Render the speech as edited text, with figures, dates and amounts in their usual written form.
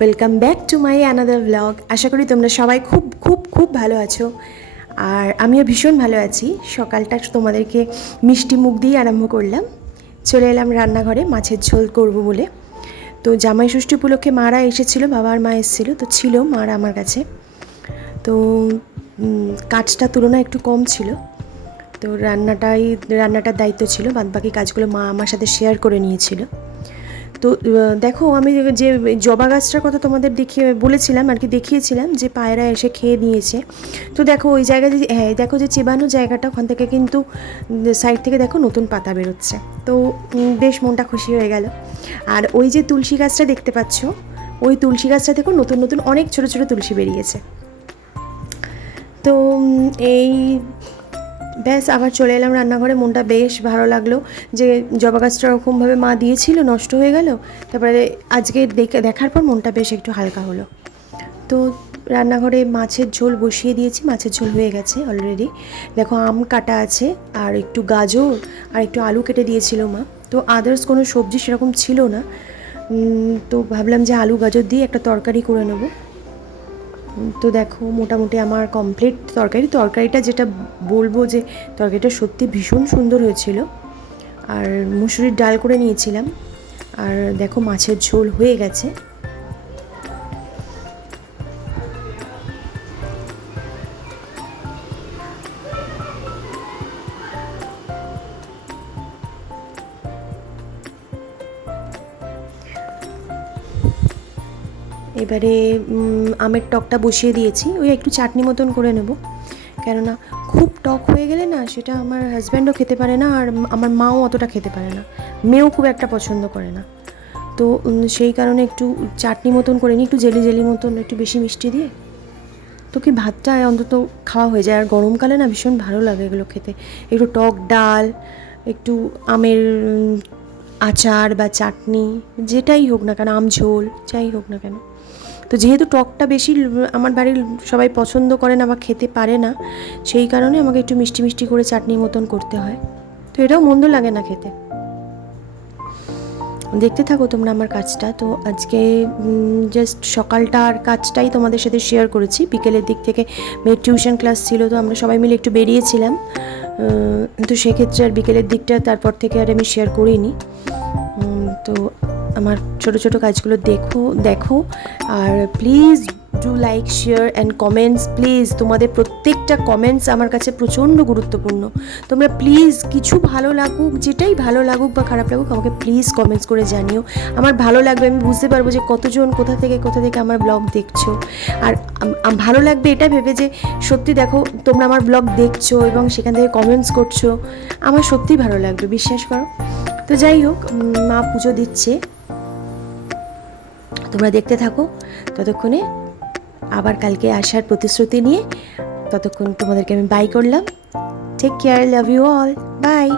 Welcome back to my another blog. আশা করি তোমরা সবাই খুব খুব খুব ভালো আছো, আর আমিও ভীষণ ভালো আছি। সকালটা তোমাদেরকে মিষ্টি মুখ দিয়ে আরম্ভ করলাম। চলে এলাম রান্নাঘরে, মাছের ঝোল করব বলে। তো জামাই ষষ্ঠী উপলক্ষে মারা এসেছিলো, বাবা আর মা এসেছিলো, তো ছিল মারা আমার কাছে। তো কাজটা তুলনায় একটু কম ছিল, তো রান্নাটার দায়িত্ব ছিল, বাদবাকি কাজগুলো মা আমার সাথে শেয়ার করে নিয়েছিল। তো দেখো, আমি যে জবা গাছটার কথা তোমাদের বলেছিলাম আর কি, দেখিয়েছিলাম যে পায়রা এসে খেয়ে নিয়েছে। তো দেখো ওই জায়গায় হ্যাঁ দেখো যে চেবানো জায়গাটা, ওখান থেকে কিন্তু সাইড থেকে দেখো নতুন পাতা বেরোচ্ছে। তো বেশ মনটা খুশি হয়ে গেল। আর ওই যে তুলসী গাছটা দেখতে পাচ্ছ, ওই তুলসী গাছটা দেখো নতুন নতুন অনেক ছোটো ছোটো তুলসী বেরিয়েছে। তো এই ব্যাস আবার চলে এলাম রান্নাঘরে। মনটা বেশ ভালো লাগলো যে জবা গাছটা ওরকমভাবে মা দিয়েছিল, নষ্ট হয়ে গেল, তারপরে আজকে দেখার পর মনটা বেশ একটু হালকা হলো। তো রান্নাঘরে মাছের ঝোল বসিয়ে দিয়েছি, মাছের ঝোল হয়ে গেছে অলরেডি। দেখো আম কাটা আছে, আর একটু গাজর আর একটু আলু কেটে দিয়েছিল মা। তো আদার্স কোনো সবজি সেরকম ছিল না, তো ভাবলাম যে আলু গাজর দিয়ে একটা তরকারি করে নেবো। তো দেখো মোটামুটি আমার কমপ্লিট তরকারিটা যেটা বলবো যে তরকারিটা সত্যি ভীষণ সুন্দর হয়েছিল। আর মুসুরির ডাল করে নিয়েছিলাম, আর দেখো মাছের ঝোল হয়ে গেছে। এবারে আমের টকটা বসিয়ে দিয়েছি, ওই একটু চাটনি মতন করে নেব, কেননা খুব টক হয়ে গেলে না সেটা আমার হাজব্যান্ডও খেতে পারে না, আর আমার মাও অতটা খেতে পারে না, মেয়েও খুব একটা পছন্দ করে না। তো সেই কারণে একটু চাটনি মতন করে নিই, একটু জেলি জেলি মতন, একটু বেশি মিষ্টি দিয়ে, তো কি ভাতটা অন্তত খাওয়া হয়ে যায়। আর গরমকালে না ভীষণ ভালো লাগে এগুলো খেতে, একটু টক ডাল, একটু আমের আচার বা চাটনি, যেটাই হোক না কেন, আম ঝোল যাই হোক না কেন। তো যেহেতু টকটা বেশি আমার বাড়ির সবাই পছন্দ করে না বা খেতে পারে না, সেই কারণে আমাকে একটু মিষ্টি মিষ্টি করে চাটনির মতন করতে হয়। তো এটাও মন্দ লাগে না খেতে। দেখতে থাকো তোমরা আমার কাজটা। তো আজকে জাস্ট সকালটার কাজটাই তোমাদের সাথে শেয়ার করেছি। বিকেলের দিক থেকে মেয়ের টিউশন ক্লাস ছিল, তো আমরা সবাই মিলে একটু বেরিয়েছিলাম, তো সেক্ষেত্রে আর বিকেলের দিকটা তারপর থেকে আর আমি শেয়ার করিনি। তো আমার ছোটো ছোটো কাজগুলো দেখো আর please do like, share and comments. Please তোমাদের প্রত্যেকটা কমেন্টস আমার কাছে প্রচণ্ড গুরুত্বপূর্ণ। তোমরা প্লিজ কিছু ভালো লাগুক, যেটাই ভালো লাগুক বা খারাপ লাগুক, আমাকে প্লিজ কমেন্টস করে জানিও। আমার ভালো লাগবে, আমি বুঝতে পারবো যে কতজন কোথা থেকে আমার ব্লগ দেখছো। আর ভালো লাগবে এটা ভেবে যে সত্যি দেখো তোমরা আমার ব্লগ দেখছো এবং সেখান থেকে কমেন্টস করছো, আমার সত্যিই ভালো লাগবে, বিশ্বাস করো। তো যাই হোক, মা পুজো দিচ্ছে, তোমরা দেখতে থাকো। ততক্ষণে আবার কালকে আসার প্রতিশ্রুতি নিয়ে ততক্ষণ তোমাদেরকে আমি বাই করলাম। Take care, love you all, by.